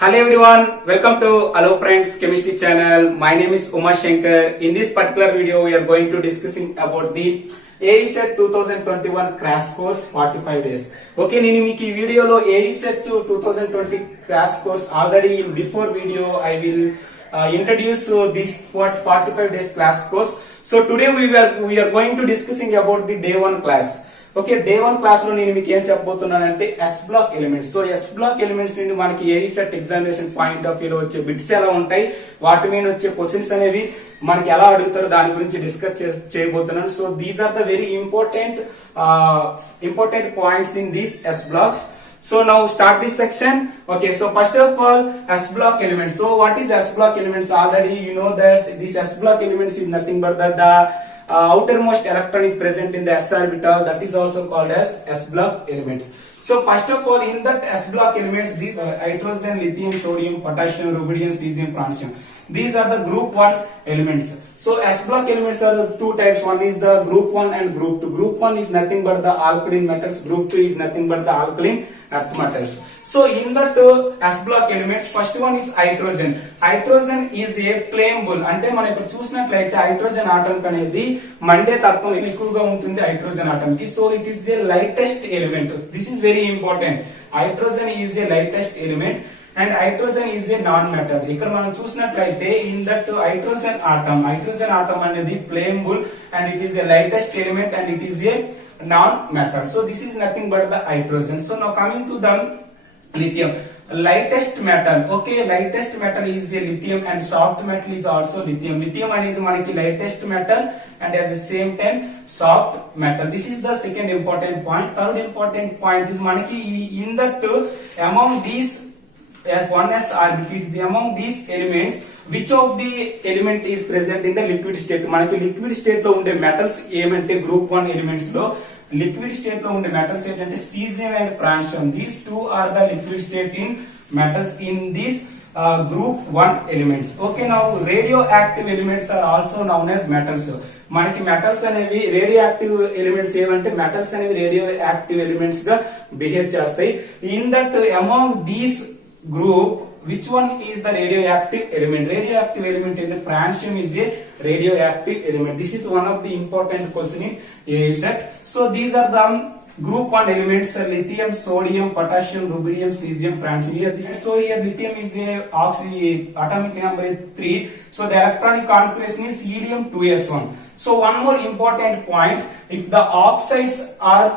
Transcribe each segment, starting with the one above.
Hello everyone, welcome to Hello Friends Chemistry channel. My name is Uma Shankar. In this particular video, we are going to discussing about the APPGCET 2021 crash course 45 days. Okay, నేను మీకు ఈ వీడియోలో APPGCET 2020 crash course already in before video I will introduce this 45 days class course. So today we are going to discussing about the day 1 class. Okay day 1 class లో నేను మీకు ఏం చెప్పబోతున్నానంటే S block elements. So S block elements నుండి మనకి APPGCET examination point of వ్యూలో వచ్చే బిట్స్ ఎలా ఉంటాయి, వాటి మీద వచ్చే క్వశ్చన్స్ అనేవి మనకి ఎలా అడుగుతారో దాని గురించి డిస్కస్ చేయబోతున్నాను. So these are the very important points in these S blocks. So now start this section. Okay, so first of all, S block elements. So what is S block elements? Already you know that this S block elements is nothing but that the outermost electron is present in the s orbital. That is also called as S block elements. So first of all, in that S block elements, these are hydrogen, lithium, sodium, potassium, rubidium, cesium, francium. These are the group 1 elements. So S block elements are two types. One is the group 1 and group 2. Group 1 is nothing but the alkaline metals. Group 2 is nothing but the alkaline earth metals. So in that S block elements, first one is hydrogen. Hydrogen is a flammable. అంటే మనం ఇక్కడ చూసినట్లయితే hydrogen atom అనేది మండే తత్వం ఎక్కువగా ఉంటుంది hydrogen atom కి. So it is a lightest element. This is very important. Hydrogen is a lightest element and hydrogen is a non metal. ఇక్కడ మనం చూసినట్లయితే ఇన్ దట్ హైడ్రోజన్ ఆటమ్ అనేది flammable and it is a lightest element and it is a non metal. So this is nothing but the hydrogen. So now coming to the lithium, lightest metal. Okay, lightest metal is a lithium and soft metal is also lithium. Lithium అనేది మనకి lightest metal and at the same time soft metal. This is the second important point. Third important point is మనకి in that among these S1s orbital, among these elements, which of the element is present in the liquid state? మనకి liquid state లో ఉండే metals ఏమంటే group 1 elements లో liquid state లో ఉండే metals ఏంటంటే cesium and francium. These two are the liquid state in metals in these group 1 elements. Okay, now radioactive elements are also known as metals. మనకి metals అనేవి రేడియోయాక్టివ్ ఎలిమెంట్స్ ఏమంటే metals అనేవి రేడియోయాక్టివ్ ఎలిమెంట్స్ గా బిహేవ్ చేస్తాయి. In that among these group, which one is the radioactive element? Radioactive element in the francium is a radioactive element. This is one of the important question in APPGCET. So these are the group 1 elements: lithium, sodium, potassium, rubidium, cesium, francium. Here lithium is a atomic number 3. So the electronic configuration is helium 2s1. So one more important point: if the oxides are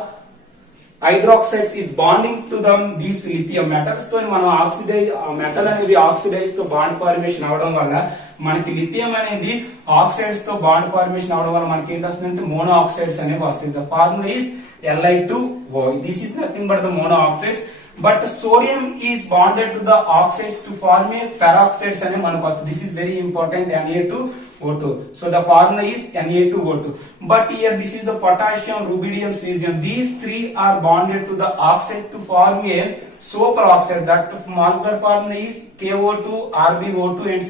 hydroxides is bonding to them these lithium metals తో మనం మెటల్ అనేది ఆక్సిడైజ్ తో bond formation అవడం వల్ల మనకి లిథియం అనేది ఆక్సైడ్స్ తో bond formation అవడం వల్ల మనకి ఏంటి వస్తుందంటే మోనో ఆక్సైడ్స్ అనేవి వస్తాయి. The formula is Li2O. This is nothing but the mono oxides. But sodium is bonded to the oxides to form a peroxides అనే మనకు వస్తుంది. This is very important, Na2O2. So the formula is Na2O2. But here this is the potassium, rubidium, cesium. These three are bonded to the oxide to form a superoxide. That molecular formula is KO2, RbO2 and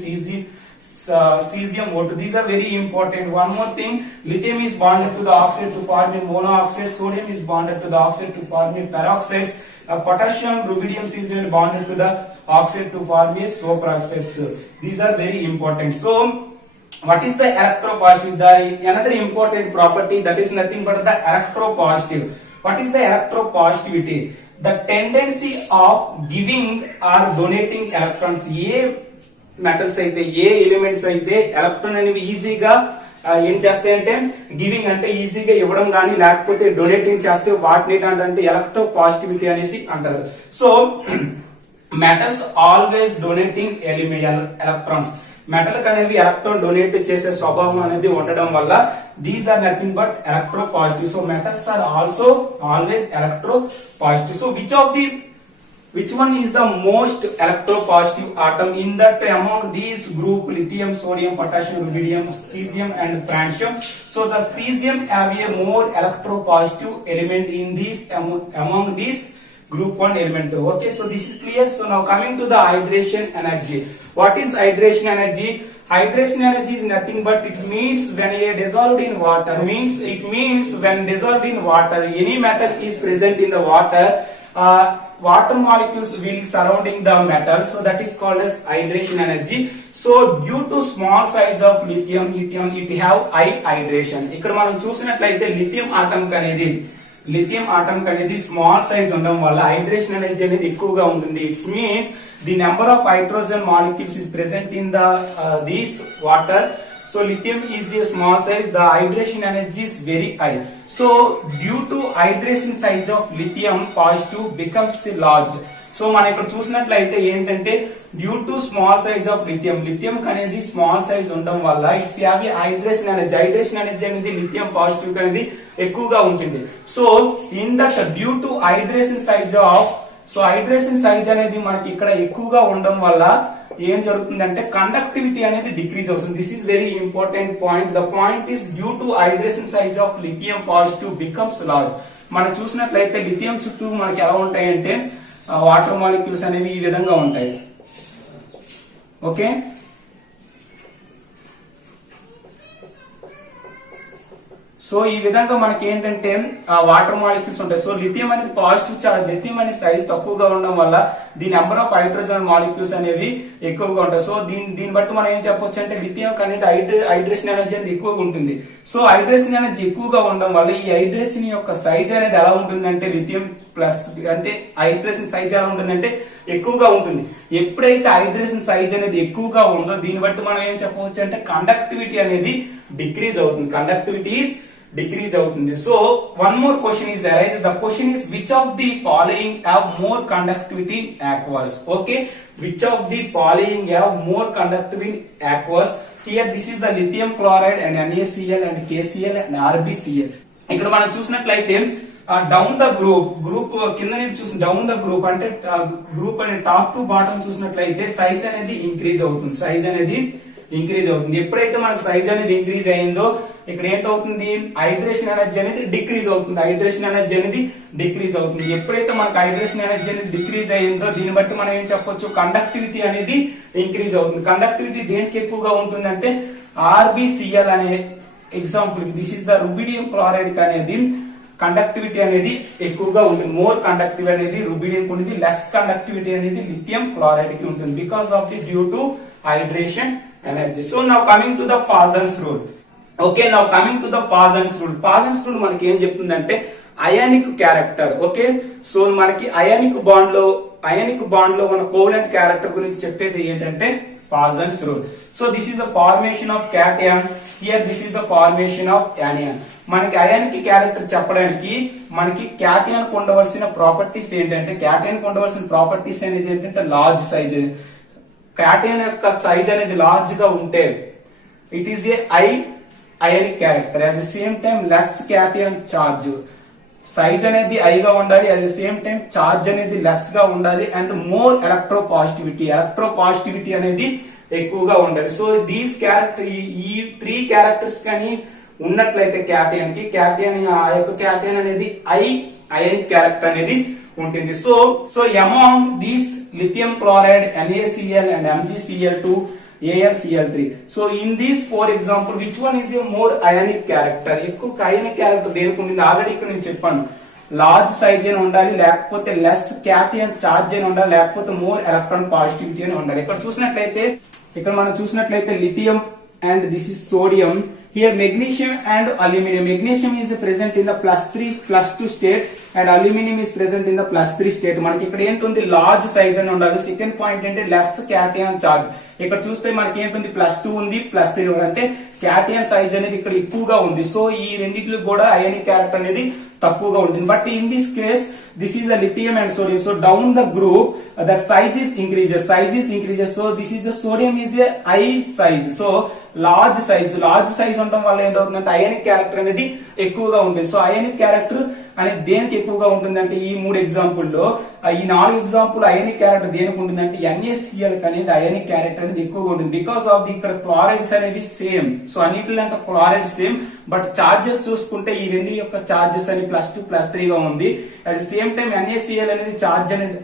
cesium O2. These are very important. One more thing, lithium is bonded to the oxide to form a monoxide. Sodium is bonded to the oxide to form a peroxide. Potassium, rubidium, cesium bonded to the oxide to form a superoxide. These are very important. So what is the electropositive? Another important property, that is nothing but the electropositive. What is the electropositivity? The tendency of giving or donating electrons. ఏ మెటల్స్ అయితే ఏ ఎలిమెంట్స్ అయితే ఎలక్ట్రాన్ అనేవి ఈజీగా ఏం చేస్తాయంటే గివింగ్ అంటే ఈజీగా ఇవ్వడం కానీ లేకపోతే డొనేటింగ్ చేస్తే వాటిని అంటే ఎలక్ట్రోపాజిటివిటీ అనేసి అంటారు. So metals always donating electrons. Metal అనేది ఎలక్ట్రాన్ డొనేట్ చేసే స్వభావం అనేది ఉండడం వల్ల these are nothing but electropositive. So metals are also always electropositive. So which one is the most electropositive atom in that among these group lithium, sodium, potassium, rubidium, cesium and francium? So the cesium have a more electropositive element in these among these group 1 element. Okay, so this is clear. So now coming to the hydration energy. What is hydration energy? Hydration energy is nothing but it means when dissolved in water. It means when dissolved in water, any matter is present in the water. water molecules will surrounding the metal, so that is called as hydration energy. So due to small size of lithium it have high hydration. ఇక్కడ మనం చూసినట్లయితే lithium atom అనేది small size ఉండడం వల్ల hydration energy అనేది ఎక్కువగా ఉంటుంది. It means the number of hydrogen molecules is present in the this water. So lithium is a small size, the hydration energy is very high. So due to hydration size of lithium positive becomes large. So మనం ఇక్కడ చూసినట్లయితే ఏంటంటే due to small size of lithium అనేది small size ఉండడం వల్ల it's have hydration energy అనేది lithium positive అనేది ఎక్కువగా ఉంటుంది. So in that due to hydration size అనేది మనకి ఇక్కడ ఎక్కువగా ఉండడం వల్ల ఏం జరుగుతుందంటే కండక్టివిటీ అనేది డిక్రీజ్ అవుతుంది. This is very important point. The point is due to hydration size of lithium positive becomes large. మనం చూసినట్లయితే లిథియం చుట్టూ మనకి ఎలా ఉంటాయంటే వాటర్ మాలిక్యూల్స్ అనేవి ఈ విధంగా ఉంటాయి. ఓకే, సో ఈ విధంగా మనకి ఏంటంటే వాటర్ మాలిక్యూల్స్ ఉంటాయి. సో లిథియం అనేది పాజిటివ్ చార్జ్, లిథియం అనే సైజ్ తక్కువగా ఉండడం వల్ల the number of hydrogen molecules అనేవి ఎక్కువగా ఉంటాయి. సో దీన్ని బట్టి మనం ఏం చెప్పొచ్చు అంటే లిథియం అనేది హైడ్రేషన్ ఎనర్జీ అనేది ఎక్కువగా ఉంటుంది. సో హైడ్రేషన్ ఎనర్జీ ఎక్కువగా ఉండడం వల్ల ఈ హైడ్రేషన్ యొక్క సైజ్ అనేది ఎలా ఉంటుందంటే లిథియం ప్లస్ అంటే హైడ్రేషన్ సైజ్ ఎలా ఉంటుందంటే ఎక్కువగా ఉంటుంది. ఎప్పుడైతే హైడ్రేషన్ సైజ్ అనేది ఎక్కువగా ఉందో దీన్ని బట్టి మనం ఏం చెప్పవచ్చు అంటే కండక్టివిటీ అనేది డిక్రీజ్ అవుతుంది. So one more question is arise. The question is which of the following have more conductivity in aqueous? Okay, which of the following have more conductivity in aqueous? Here this is the lithium chloride and NaCl and KCl and RbCl. ఇక్కడ మనం చూసినట్లయితే down the group కింద నుంచి చూసి down the group అంటే గ్రూప్ అనే top to bottom చూసినట్లయితే సైజ్ అనేది ఇంక్రీజ్ అవుతుంది. ఎప్పుడైతే మనకు సైజ్ అనేది ఇంక్రీజ్ అయిందో ఇక్కడ ఏంటవుతుంది హైడ్రేషన్ ఎనర్జీ అనేది డిక్రీజ్ అవుతుంది. ఎప్పుడైతే మనకు హైడ్రేషన్ ఎనర్జీ అనేది డిక్రీజ్ అయిందో దీన్ని బట్టి మనం ఏం చెప్పొచ్చు కండక్టివిటీ అనేది ఇంక్రీజ్ అవుతుంది. కండక్టివిటీ దేనికి ఎక్కువగా ఉంటుందంటే RbCl అనే example this is the rubidium chloride అనేది కండక్టివిటీ అనేది ఎక్కువగా ఉంటుంది. మోర్ కండక్టివ్ అనేది రుబిడియం కి ఉంటుంది, లెస్ కండక్టివిటీ అనేది లిథియం క్లోరైడ్ కి ఉంటుంది because of the due to hydration energy. So now coming to the Fajans rule. Okay, now coming to the Fajans rule మనకి ఏం చెప్తుందంటే అయానిక్ క్యారెక్టర్. ఓకే, సో మనకి అయానిక్ బాండ్ లో మన covalent character గురించి చెప్పేది ఏంటంటే Fajans rule. So this is the formation of cation, here this is the formation of anion. మనకి అయానిక్ క్యారెక్టర్ చెప్పడానికి మనకి క్యాటయాన్ ఉండవలసిన ప్రాపర్టీస్ అనేది ఏంటంటే లార్జ్ సైజ్. క్యాటయాన్ యొక్క సైజ్ అనేది లార్జ్ గా ఉంటే it is a high ionic character. At the same time less cation charge. Size అనేది హైగా ఉండాలి, at the same time charge అనేది లెస్ గా ఉండాలి అండ్ మోర్ ఎలక్ట్రోపాజిటివిటీ అనేది ఎక్కువగా ఉండాలి. సో దీస్ క్యారెక్టర్ ఈ 3 క్యారెక్టర్స్ కానీ ఉన్నట్లయితే క్యాటయాన్ ఆ యొక్క క్యాటయాన్ అనేది హై అయానిక్ క్యారెక్టర్ అనేది ఉంటుంది. So among these lithium chloride, NaCl and MgCl2, AlCl3. So in these 4 example, which one is a more ionic character? ఎక్కువ ionic character దేనికి ఉంటుంది ఆల్రెడీ ఇక్కడ నేను చెప్పాను. లార్జ్ సైజ్ అని ఉండాలి, లేకపోతే లెస్ క్యాటయాన్ చార్జ్ అని ఉండాలి, లేకపోతే మోర్ ఎలక్ట్రాన్ పాజిటివిటీ అని ఉండాలి. ఇక్కడ మనం చూసినట్లయితే lithium and this is sodium. Here magnesium and aluminum. Magnesium is present in the +2 state and aluminum is present in the +3 state. మనకి ఇక్కడ ఏంటుంది లార్జ్ సైజ్ అని ఉండాలి. సెకండ్ పాయింట్ అంటే లెస్ క్యాటయాన్ చార్జ్. ఇక్కడ చూస్తే మనకి ఏంటుంది +2 ఉంది +3 ఉంది అంటే క్యాటయాన్ సైజ్ అనేది ఇక్కడ ఎక్కువగా ఉంది. సో ఈ రెండిట్లో కూడా అయానిక్ క్యారెక్టర్ అనేది తక్కువగా ఉంటుంది. But in this case this is the lithium and sodium. So down the group the size is increases. So this is the sodium is a high size. So large size ఉండడం వల్ల ఏంటవుతుందంటే ionic character అనేది ఎక్కువగా ఉంటుంది. So ionic character అనేది దేనికి ఎక్కువగా ఉంటుందంటే ఈ 3 ఎగ్జాంపుల్ లో ఈ 4 ఎగ్జాంపుల్ అయానిక్ క్యారెక్టర్ దేనికి ఉంటుందంటే NaCl అనేది అయానిక్ క్యారెక్టర్ అనేది ఎక్కువగా ఉంటుంది బికాస్ ఆఫ్ ది ఇక్కడ క్లోరైడ్స్ అనేవి సేమ్. సో అన్నిటిలో అంటే క్లోరైడ్ సేమ్ బట్ చార్జెస్ చూసుకుంటే ఈ రెండు యొక్క చార్జెస్ అని +2 +3 గా ఉంది. At the same time NaCl అనేది చార్జ్ అనేది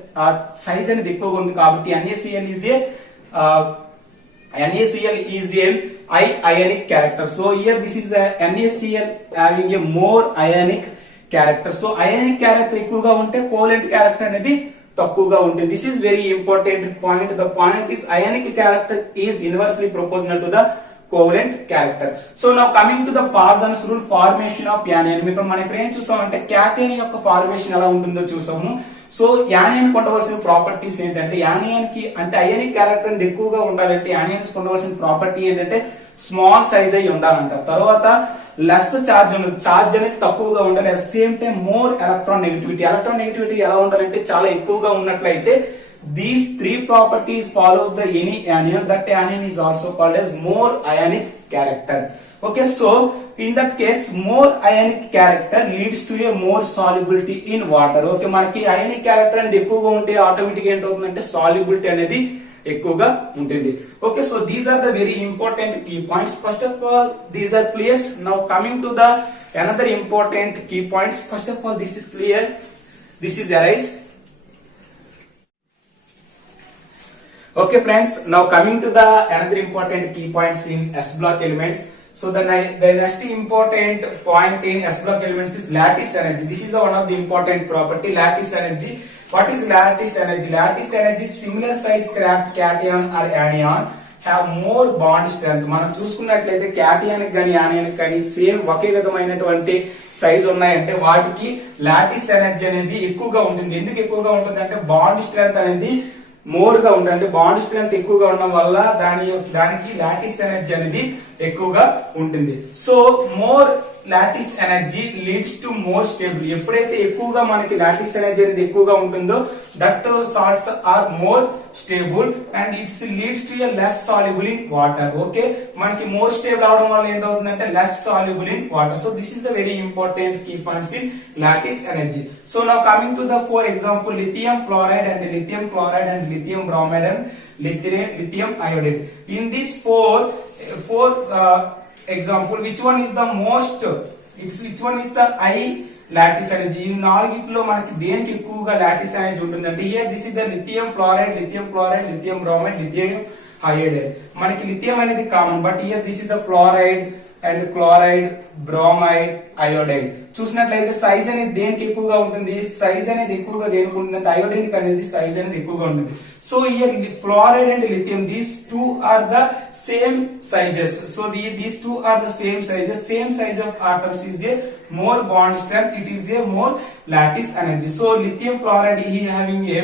సైజ్ అనేది ఎక్కువగా ఉంది కాబట్టి NaCl is a high ionic character. So here this is the NaCl having a more ionic character. So ionic character ఎక్కువగా ఉంటే కోవలెంట్ క్యారెక్టర్ అనేది తక్కువగా ఉంటుంది. This is very important point. The point is ionic character is inversely proportional to the covalent character. So now coming to the Fajans rule, formation of anion. మనం ఇప్పుడు ఏం చూసామంటే క్యాటైన్ యొక్క ఫార్మేషన్ ఎలా ఉంటుందో చూసాము. సో యానియన్ ఉండవలసిన ప్రాపర్టీస్ ఏంటంటే, యానియన్ కి అంటే అయానిక్ క్యారెక్టర్ అనేది ఎక్కువగా ఉండాలంటే యానియన్స్ ఉండవలసిన ప్రాపర్టీ ఏంటంటే స్మాల్ సైజ్ అయి ఉండాలంట. తర్వాత లెస్ చార్జ్ చార్జ్ అనేది తక్కువగా ఉండాలి. At same time more electron negativity. Electron negativity ఎలా ఉండాలంటే చాలా ఎక్కువగా ఉన్నట్లయితే these three properties follow the any anion, that anion is also called as more ionic character. Okay, so in that case more ionic character leads to a more solubility in water. Okay, మనకి ionic character అనేది ఎక్కువగా ఉంటే ఆటోమేటిక్ ఏంటవుతుందంటే solubility అనేది ఎక్కువగా ఉంటుంది. Okay, so these are the very important key points. First of all, these are clear. Now coming to the another important key points. First of all, this is clear, this is arise. Okay friends, now coming to the another important key points in S block elements. So the next important point in S block elements is lattice energy. This is the one of the important property, lattice energy. What is lattice energy? Lattice energy, similar size cation or anion have more bond strength. మనం చూసుకున్నట్లయితే క్యాటియన్ గాని యానియన్ గాని సేమ్ ఒకే విధమైనటువంటి సైజ్ ఉన్నాయంటే వాటికి lattice energy అనేది ఎక్కువగా ఉంటుంది. ఎందుకు ఎక్కువగా ఉంటుంది అంటే బాండ్ స్ట్రెంత్ అనేది మోర్ గా ఉంటుంది. అంటే బాండ్ స్ట్రెంత్ ఎక్కువగా ఉండడం వల్ల దానికి లాటిస్ ఎనర్జీ అనేది ఎక్కువగా ఉంటుంది. So more lattice energy leads to more stable. ఎప్పుడైతే ఎక్కువగా మనకి లాటిస్ ఎనర్జీ అనేది ఎక్కువగా ఉంటుందో that salts are more stable and its leads to a less soluble in water. Okay, మనకి మోర్ స్టేబుల్ అవడం వల్ల ఏంటవుతుందంటే less soluble in water. So this is the very important key points in lattice energy. So now coming to the four example, lithium fluoride and lithium chloride and lithium bromide and lithium iodide. In these four example, which one is the most, which one is the high lattice energy? ఈ నాలుగిట్లో మనకి దేనికి ఎక్కువగా lattice energy ఉంటుందంటే here this is the lithium fluoride, lithium chloride, lithium bromide, lithium iodide. మనకి లిథియం అనేది common, but here this is the fluoride and chloride, bromide, iodide. చూసినట్లయితే సైజ్ అనేది దేనికి ఎక్కువగా ఉంటుంది? సైజ్ అనేది ఎక్కువగా దేనికి ఉంటుందంటే అయోడైన్ అనేది సైజ్ అనేది ఎక్కువగా ఉంటుంది. So here fluoride and lithium, these two are the same sizes. So these two are the same sizes. Same size of atoms is a more bond strength, it is a more lattice energy. So lithium fluoride is having a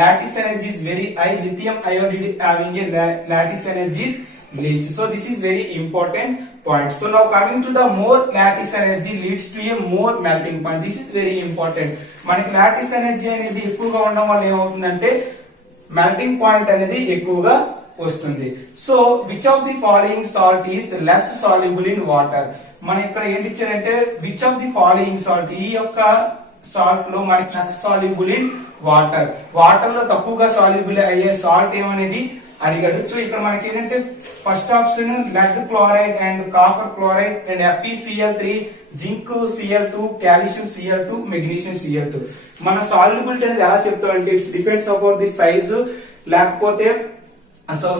lattice energy is very high, lithium iodide having a lattice energy is least. So this is very important point. So now coming to the more lattice energy leads to a more melting point. This is very important. మనకి lattice energy అనేది ఎక్కువగా ఉండడం వల్ల ఏమవుతుందంటే melting point అనేది ఎక్కువగా వస్తుంది. So which of the following salt is less soluble in water? మన ఇక్కడ ఏంటి ఇచ్చారంటే which of the following salt, ఈ యొక్క సాల్ట్ లో మనకి less soluble in water, water లో తక్కువగా సాల్యుబుల్ అయ్యే సాల్ట్ ఏమనేది అడిగాడు. సో ఇక్కడ మనకి ఏంటంటే first option lead chloride and copper chloride and FeCl3, zinc Cl2, calcium Cl2, magnesium Cl2. మన సాల్యుబిలిటీ అనేది ఎలా చెప్తామంటే its depends upon the size, లేకపోతే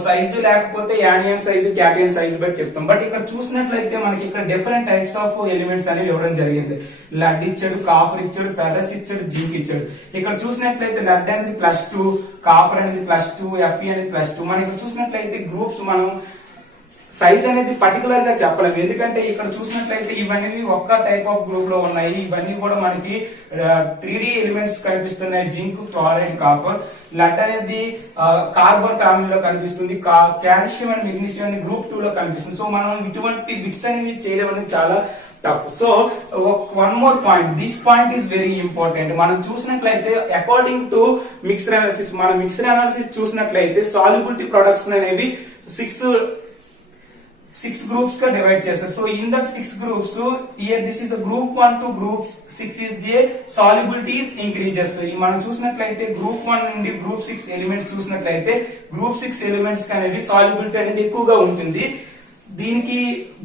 సైజు లేకపోతే యానియన్ సైజు, క్యాటియన్ సైజు బట్టి చెప్తాం. బట్ ఇక్కడ చూసినట్లయితే మనకి ఇక్కడ డిఫరెంట్ టైప్స్ ఆఫ్ ఎలిమెంట్స్ అనేవి ఇవ్వడం జరిగింది. లెడ్ ఇచ్చాడు, కాపర్ ఇచ్చాడు, ఫెర్రస్ ఇచ్చాడు, జింక్ ఇచ్చాడు. ఇక్కడ చూసినట్లయితే లెడ్ అనేది +2, కాపర్ అనేది +2, Fe అనేది +2. మనం ఇక్కడ చూసినట్లయితే గ్రూప్స్ మనం సైజ్ అనేది పర్టికులర్ గా చెప్పలేము, ఎందుకంటే ఇక్కడ చూసినట్లయితే ఇవన్నీ ఒక్క టైప్ ఆఫ్ గ్రూప్ లో ఉన్నాయి. ఇవన్నీ కూడా మనకి 3D ఎలిమెంట్స్ కనిపిస్తున్నాయి, జింక్, ఫ్లోరైడ్, కాపర్. లెడ్ అనేది కార్బన్ ఫ్యామిలీలో కనిపిస్తుంది, కాల్షియం అండ్ మెగ్నీషియం అని గ్రూప్ 2 లో కనిపిస్తుంది. సో మనం ఇటువంటి బిట్స్ అనేవి చేయడం అనేది చాలా tough. So one more point, this point is very important. మనం చూసినట్లయితే అకార్డింగ్ టు మిక్స్డ్ అనాలిసిస్, మనం మిక్స్డ్ అనాలిసిస్ చూసినట్లయితే సాల్యుబిలిటీ ప్రొడక్ట్స్ అనేవి six groups గా డివైడ్ చేస్తారు. So in that 6 groups, here this is the group 1 to group 6 is a solubility is increases. మనం చూసినట్లయితే group 1 నుండి group 6 ఎలిమెంట్స్ చూసినట్లయితే group 6 ఎలిమెంట్స్ అనేవి సాల్యుబిలిటీ అనేది ఎక్కువగా ఉంటుంది. దీనికి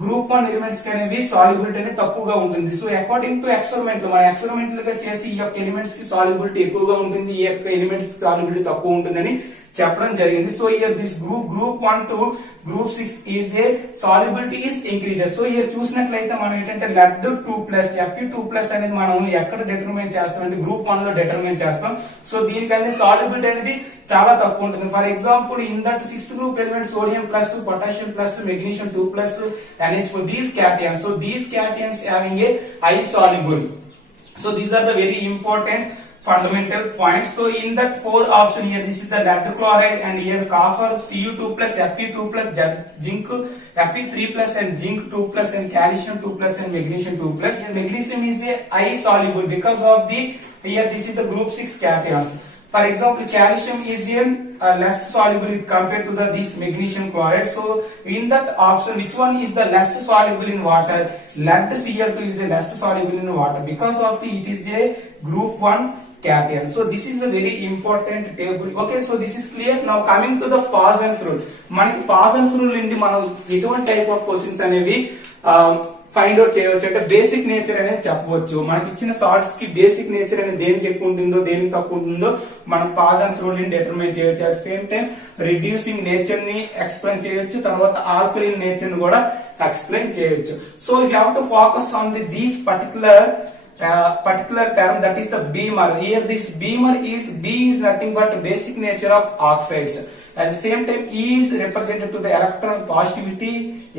గ్రూప్ 1 ఎలిమెంట్స్ అనేవి సాల్యుబిలిటీ అనేది తక్కువగా ఉంటుంది. సో అకార్డింగ్ టు ఎక్స్పెరిమెంట్, మన ఎక్స్పెరిమెంట్ గా చేసి ఈ యొక్క ఎలిమెంట్స్ కి సాల్యుబిలిటీ ఎక్కువగా ఉంటుంది, ఈ యొక్క ఎలిమెంట్స్ సాల్యుబిలిటీ తక్కువ ఉంటుందని చెప్పడం జరిగింది. So here this group 1 to group 6 is a solubility is increases. So here చూసినట్లయితే మనం ఏంటంటే lead 2+ Fe2+ అనేది మనం ఎక్కడ డిటర్మైన్ చేస్తాం అంటే గ్రూప్ 1 లో డిటర్మైన్ చేస్తాం. సో దీనికంటే సాల్యుబిలిటీ అనేది చాలా తక్కువ ఉంటుంది. For example in that 6th group element sodium plus potassium plus magnesium 2+ NH4 these cations. So these cations having a high soluble. So these are the very important fundamental points. So in that 4 option here, this is the lead chloride, and here copper Cu2+, Fe2+, zinc Fe3+ and zinc 2+ and calcium 2+ and magnesium 2+. And magnesium is a high soluble because of the here this is the group 6 cations. For example, calcium is a less soluble compared to this magnesium chloride. So in that option, which one is the less soluble in water? Lead Cl2 is a less soluble in water because of it is a group 1 cation. So this is a very important table. Okay, so this is clear. Now coming to the Poisson's rule. మనకి Poisson's rule నుండి మనం ఎటువంటి type of questions అనేవి find out చేయవచ్చు అంటే basic nature అనేది చెప్పవచ్చు. మనకి ఇచ్చిన సాల్ట్స్ కి బేసిక్ నేచర్ అనేది దేనికి ఎక్కువ ఉంటుందో దేనికి తక్కువ ఉంటుందో మనం Poisson's rule ని డిటర్మైన్ చేయొచ్చు. At same time reducing nature ని ఎక్స్ప్లెయిన్ చేయొచ్చు, తర్వాత ఆల్కలైన్ నేచర్ ని కూడా ఎక్స్ప్లెయిన్ చేయొచ్చు. So you have to focus on these particular term, that is the beamer. Here this beamer is B is nothing but basic nature of oxides. At the same time, E is represented to the electron positivity,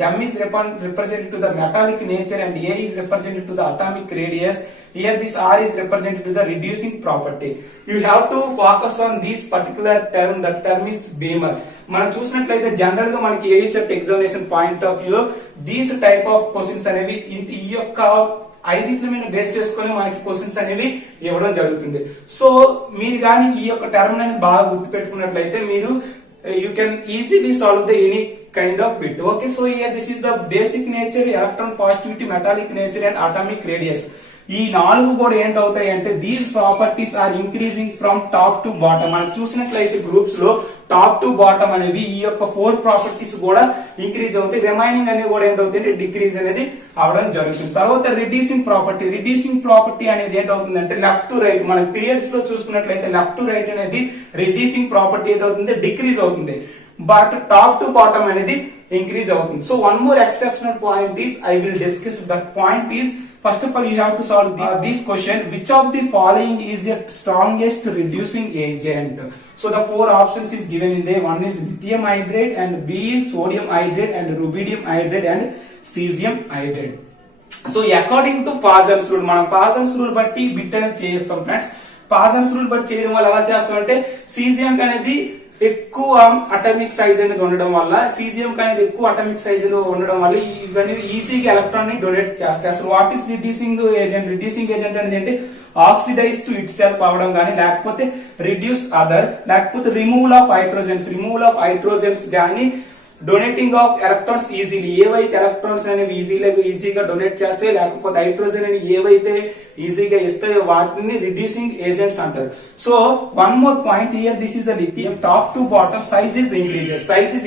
M is represented to the metallic nature, and A is represented to the atomic radius. Here this R is represented to the reducing property. You have to focus on this particular term. That term is beamer. మనం చూసినట్లయితే జనరల్ గా మనకి APPGCET examination point of view these type of questions అనేవి ఈ యొక్క ఐదింటి మీద బేస్ చేసుకొని మనకి క్వశ్చన్స్ అనేవి ఇవ్వడం జరుగుతుంది. సో మీరు కానీ ఈ యొక్క టర్మ్ అనేది బాగా గుర్తు పెట్టుకున్నట్లయితే మీరు you can easily solve the any kind of bit. Okay, so here this is the basic nature, electron positivity, metallic nature and atomic radius. ఈ 4 కూడా ఏంటవుతాయి అంటే these properties are increasing from top to bottom. మనం చూసినట్లయితే గ్రూప్స్ లో top to bottom అనేవి ఈ యొక్క 4 ప్రాపర్టీస్ కూడా ఇంక్రీజ్ అవుతాయి. రిమైనింగ్ అనేవి కూడా ఏంటవుతాయి డిక్రీజ్ అనేది అవడం జరుగుతుంది. తర్వాత రిడ్యూసింగ్ ప్రాపర్టీ అనేది ఏంటవుతుందంటే లెఫ్ట్ టు రైట్. మన పీరియడ్స్ లో చూసుకున్నట్లయితే లెఫ్ట్ టు రైట్ అనేది రిడ్యూసింగ్ ప్రాపర్టీ ఏంటవుతుంది డిక్రీజ్ అవుతుంది, బట్ టాప్ టు బాటమ్ అనేది ఇంక్రీజ్ అవుతుంది. So one more exceptional point is I will discuss that point is first of all you have to solve this question, which of the following is the strongest reducing agent. So the 4 options is given in there. One is lithium hydride, and B is sodium hydride, and rubidium hydride, and cesium hydride. So according to Poisson's rule, మనం Poisson's rule బట్టి బిట్ అనేది చేస్తాం friends. Poisson's rule బట్టి చేయడం వల్ల ఎలా చేస్తామంటే సీజియం అనేది ఎక్కువ అటామిక్ సైజ్ అనేది ఉండడం వల్ల, సీజియం అనేది ఎక్కువ అటామిక్ సైజ్ ఉండడం వల్ల ఇవన్నీ ఈజీగా ఎలక్ట్రాన్ ని డొనేట్ చేస్తాయి. అసలు what is reducing agent? Reducing agent అనేది ఏంటి? ఆక్సిడైజ్ టు ఇట్ సెల్ఫ్ అవడం కానీ, లేకపోతే రిడ్యూస్ అదర్, లేకపోతే రిమూవల్ ఆఫ్ హైడ్రోజన్స్ కానీ, డొనేటింగ్ ఆఫ్ ఎలక్ట్రాన్స్ ఈజీలీ. ఏవైతే ఎలక్ట్రాన్స్ అనేవి ఈజీగా డొనేట్ చేస్తాయో, లేకపోతే హైడ్రోజన్ అని ఏవైతే ఈజీగా ఇస్తాయో వాటిని రిడ్యూసింగ్ ఏజెంట్స్ అంటారు. So one more point here, this is the lithium top to bottom size is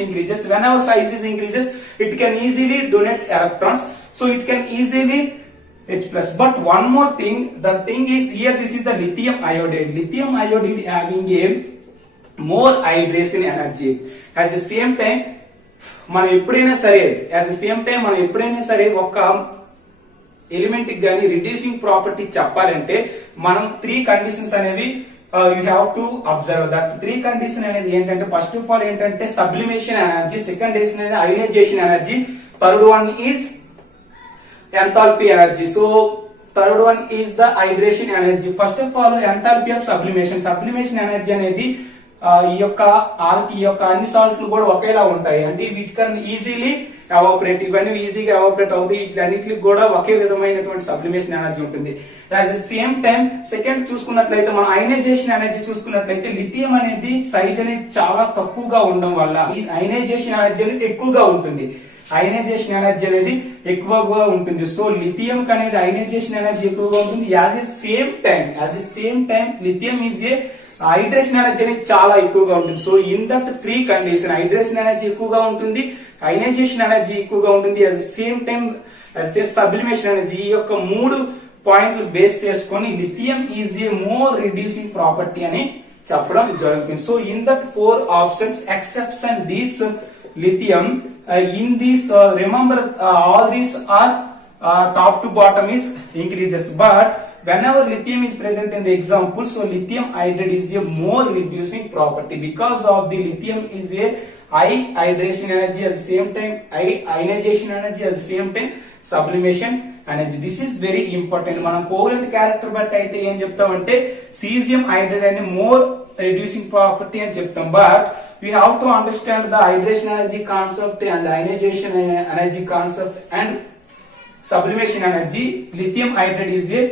increases. Whenever size is increases, it can easily donate electrons, so it can easily H+. But one more thing, the thing is here, this is the lithium iodide having a more hydration energy. At the same time మనం ఎప్పుడైనా సరే ఒక ఎలిమెంట్ కి గానీ reducing property చెప్పాలంటే మనం 3 కండిషన్స్ అనేవి you have to observe. That 3 కండిషన్ అనేది ఏంటంటే ఫస్ట్ ఆఫ్ ఆల్ ఏంటంటే సబ్లిమేషన్ ఎనర్జీ, సెకండ్ అనేది ionisation energy, third one is enthalpy energy. So third one is the hydration energy. First of all enthalpy of sublimation energy అనేది ఈ యొక్క అన్ని సాల్ట్లు కూడా ఒకేలా ఉంటాయి. అంటే వీటి కన్నా ఈజీలీ ఎవాపరేట్, ఇవన్నీ ఈజీగా ఎవాపరేట్ అవుతాయి. వీటన్నిటికి కూడా ఒకే విధమైనటువంటి సబ్లిమేషన్ ఎనర్జీ ఉంటుంది. At the same time second చూసుకున్నట్లయితే మనం అయనైజేషన్ ఎనర్జీ చూసుకున్నట్లయితే లిథియం అనేది సైజ్ అనేది చాలా తక్కువగా ఉండడం వల్ల ఈ అయనైజేషన్ ఎనర్జీ అనేది ఎక్కువగా ఉంటుంది. సో లిథియం అనేది అయనైజేషన్ ఎనర్జీ ఎక్కువగా ఉంటుంది. As a same time lithium is a hydration energy అనేది చాలా ఎక్కువగా ఉంటుంది. So in that 3 condition hydration energy ఎక్కువగా ఉంటుంది, అయనైజేషన్ ఎనర్జీ ఎక్కువగా ఉంటుంది, at the same time sublimation energy. ఈ యొక్క 3 పాయింట్లు బేస్ చేసుకొని lithium is a more reducing property అని చెప్పడం జరుగుతుంది. So in that 4 options exception this lithium in this remember all these are top to bottom is increases, but whenever lithium is present in the example, so lithium hydride is a more reducing property because of the lithium is a high hydration energy at the same time high ionization energy at the same time sublimation energy. This is very important. మనం covalent character బట్టి అయితే ఏం చెప్తామంటే caesium hydride అనే more reducing property అని చెప్తాం, but we have to understand the hydration energy concept and ionization energy concept and sublimation energy. Lithium hydride is a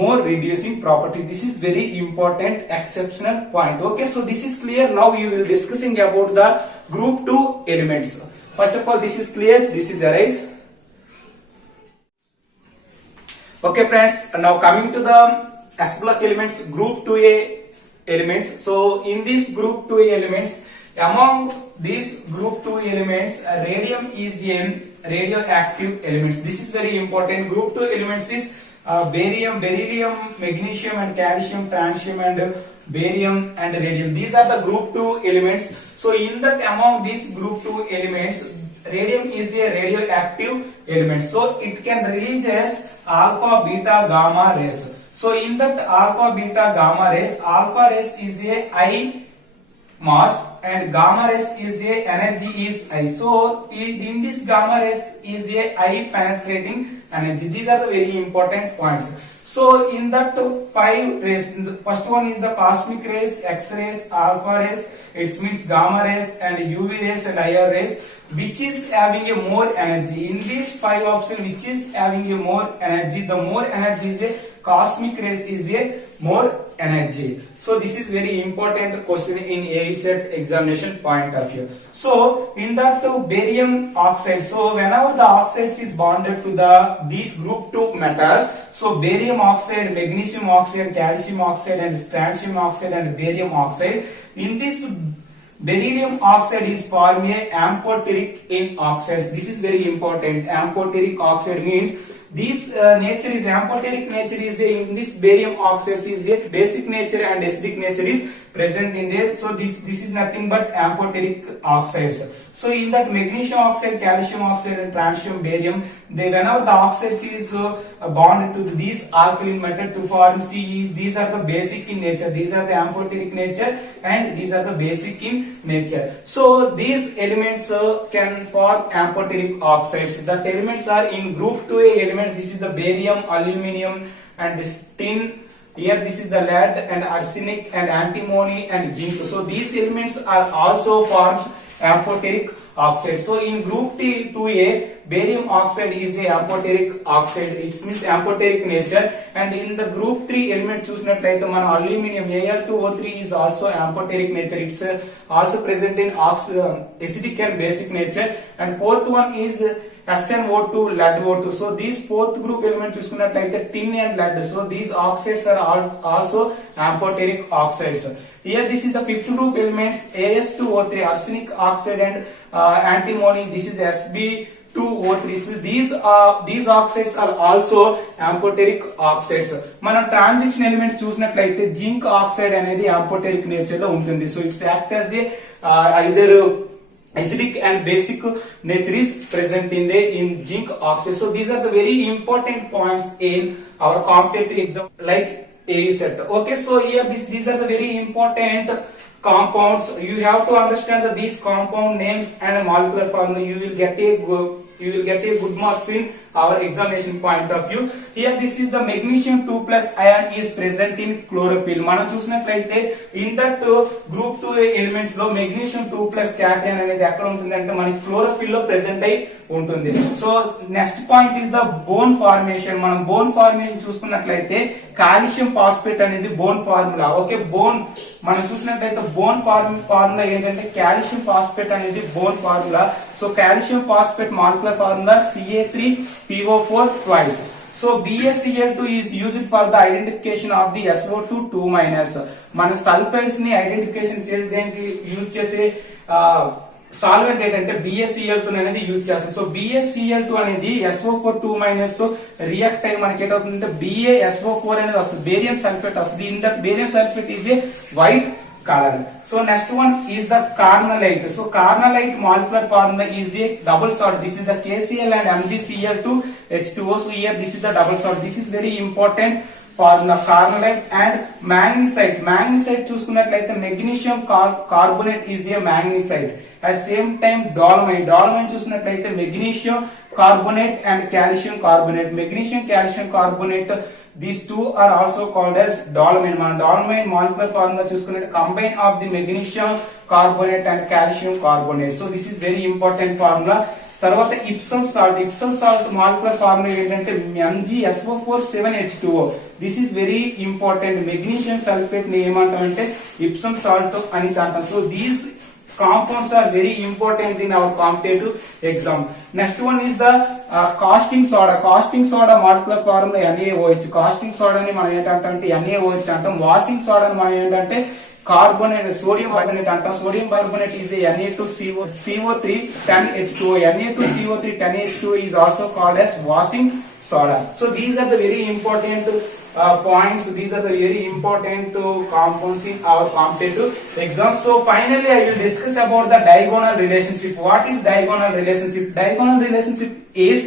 more reducing property. This is very important exceptional point. Okay, so this is clear. Now we will discussing about the group 2 elements. First of all, this is clear, this is arise. Okay friends, now coming to the S block elements, group 2a elements. So in this group 2a elements, among these group 2 elements, radium is a radioactive elements. This is very important. Group 2 elements is barium, beryllium, magnesium and calcium, francium and barium and radium. These are the group 2 elements. So in that among these group 2 elements, radium is a radioactive element. So it can releases alpha, beta, gamma rays. So in that alpha, beta, gamma rays, alpha rays is a high mass and gamma rays is a energy is high. So in this gamma rays is a high penetrating energy. These are the very important points. So in that 5 rays, the first one is the cosmic rays, X-rays, alpha rays, it means gamma rays and UV rays and IR rays, which is having a more energy. In these 5 options, which is having a more energy, the more energy is a cosmic rays is a more energy. So this is very important question in APPGCET examination point of view. So in that barium oxide, so whenever the oxides is bonded to these group 2 metals, so barium oxide, magnesium oxide, calcium oxide and francium oxide and barium oxide, in this beryllium oxide is form a ampatilic in oxides. This is very important. Ampatilic oxide means this nature is ampatilic nature is in this barium oxides is a basic nature and acidic nature is present in there. So this is nothing but ampatilic oxides. So in that magnesium oxide, calcium oxide and francium, barium, they whenever the oxides is bonded to these alkaline metal to form these are the basic in nature, these are the ampatilic nature and these are the basic in nature. So these elements can form ampatilic oxides. The elements are in group 2a elements. This is the barium, aluminum and this tin. Here this is the lead and arsenic and antimony and zinc. So these elements are also forms ampatilic oxide. So in group 2a, barium oxide is a ampatilic oxide. It means ampatilic nature. And in the group 3 element చూసినట్లయితే మన aluminum Al2O3 is also ampatilic nature. It's also present in acidic and basic nature. And fourth one is SnO2, lead O2. So these fourth group element చూసుకున్నట్లయితే tin and lead. So these oxides are also ampatilic oxides. Here this is the fifth group elements As2O3, arsenic oxide and antimony. This is Sb2O3. So these oxides are also ampatilic oxides. మనం transition elements చూసినట్లయితే zinc oxide అనేది ampatilic nature లో ఉంటుంది. So it's act as a either acidic and basic nature is present in zinc oxide. So these are the very important points in our competitive exam like APPGCET. Okay, so here these are the very important compounds. You have to understand that these compound names and molecular formula. You will get a good marks in our examination point of view. Here this is the magnesium 2+ ion is present in chlorophyll. మనం చూసినట్లయితే in that group 2 elements లో magnesium 2+ cation అనేది ఎక్కడ ఉంటుంది అంటే మనకి chlorophyll లో ప్రెసెంట్ అయి ఉంటుంది. So next point is the bone formation. మనం బోన్ ఫార్మేషన్ చూసుకున్నట్లయితే కాల్షియం ఫాస్ఫేట్ అనేది బోన్ ఫార్ములా. ఓకే, బోన్ మనం చూసినట్లయితే బోన్ ఫార్ములా ఏంటంటే కాల్షియం ఫాస్ఫేట్ అనేది bone formula. So calcium phosphate molecular formula Ca3PO4 twice. So BaCl2 is used for the identification of the SO2 2-. మన సల్ఫైడ్స్ ని ఐడెంటిఫికేషన్ చేయడానికి యూజ్ చేసే సాల్వెంట్ ఏంటంటే BaCl2 అనేది యూజ్ చేస్తాం. సో BaCl2 అనేది SO4 2- తో రియాక్ట్ అయ్యి మనకి ఏంటవుతుందంటే BaSO4 అనేది వస్తుంది, బేరియం సల్ఫేట్ వస్తుంది. In that barium sulphate is a white color. So next one is the carnallite. So carnallite molecular formula is a double salt. This is the KCl and MgCl2H2O. So here this is the double salt. This is very important formula, carnallite. And magnesite. Magnesite చూసుకున్నట్లయితే magnesium carbonate is a magnesite. At same time dolomite. Dolomite చూసుకున్నట్లయితే magnesium carbonate and calcium carbonate. Magnesium calcium carbonate, these two are also called as dolomite. మన dolomite molecular formula చూసుకున్నట్టు combine of the magnesium carbonate and calcium carbonate. So this is very important formula. తర్వాత Epsom salt molecular formula ఏంటంటే MgSO4 this is very important. Magnesium sulphate ని ఏమంటామంటే Epsom salt అని అంటాం. So these compounds are very important in our competitive exam. Next one is the caustic soda. Caustic soda molecular formula NaOH. Caustic soda ni మనం ఏంటంటే NaOH అంటాం. Washing soda ని మనం ఏంటంటే carbonate, sodium carbonate అంటాం. sodium carbonate is a Na2CO3 10H2O. Na2CO3 10H2O is also called as washing soda. So these are the very important points. These are the very important compounds in our competitive exam. So finally I will discuss about the diagonal relationship. What is diagonal relationship? Diagonal relationship is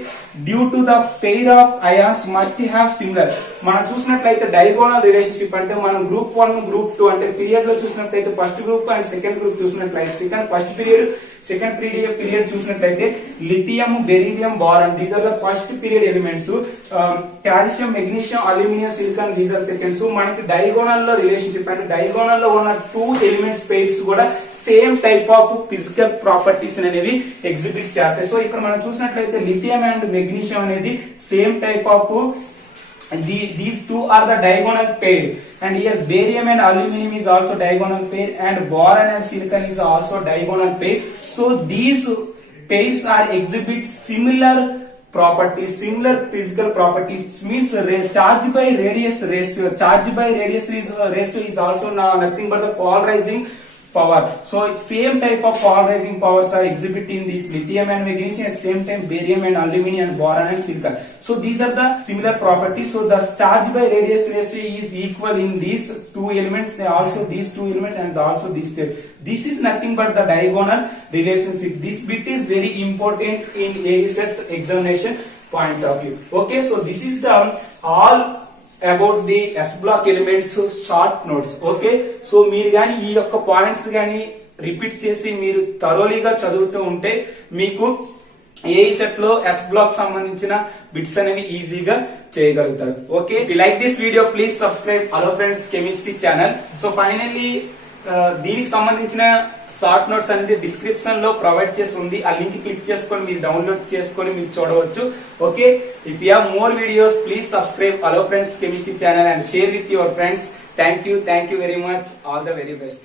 due to the pair of ions must have similar. మనం చూసినట్లయితే diagonal relationship అంటే మనం గ్రూప్ 1 గ్రూప్ 2 అంటే period లో చూసినట్లయితే first group and second group చూసినట్లయితే first period second period చూసినట్లయితే lithium, beryllium, boron, these are the first period elements. Calcium, magnesium, aluminium, silicon, these are second. So మనకి డయాగోనల్ లో రిలేషన్షిప్ అంటే డయాగోనల్ లో ఉన్న 2 ఎలిమెంట్స్ పెయిర్స్ కూడా same type of physical properties అనేవి exhibit చేస్తాయి. So ఇక్కడ మనం చూసినట్లయితే లిథియం అండ్ మెగ్నీషియం అనేది same type of these two are the diagonal pair, and here barium and aluminum is also diagonal pair, and boron and silicon is also diagonal pair. So these pairs are exhibit similar properties, similar physical properties. Means charge by radius ratio. Charge by radius ratio is also nothing but the polarizing power. So same type of polarizing powers are exhibit in this lithium and magnesium, at same time barium and aluminum and boron and silicon. So these are the similar properties. So the charge by radius ratio is equal in these 2 elements. They also these 2 elements and also these 2. This is nothing but the diagonal relationship. This bit is very important in APPGCET examination point of view. Okay, so this is the all about the S block elements short notes. Okay, so మీరు గాని ఈ యొక్క పాయింట్స్ గాని రిపీట్ చేసి మీరు థరోలీగా చదువుతూ ఉంటే మీకు APPGCET లో S బ్లాక్ సంబంధించిన బిట్స్ అనేవి ఈజీగా చేయగలుగుతారు. Okay, if you like this video please subscribe Hello Friends Chemistry channel. So finally దీనికి సంబంధించిన షార్ట్ నోట్స్ అనేది డిస్క్రిప్షన్ లో ప్రొవైడ్ చేసి ఉంది. ఆ లింక్ క్లిక్ చేసుకొని మీరు డౌన్లోడ్ చేసుకొని మీరు చూడవచ్చు. Okay, if you have more videos please subscribe Hello Friends Chemistry channel and share with your friends. Thank you very much. All the very best.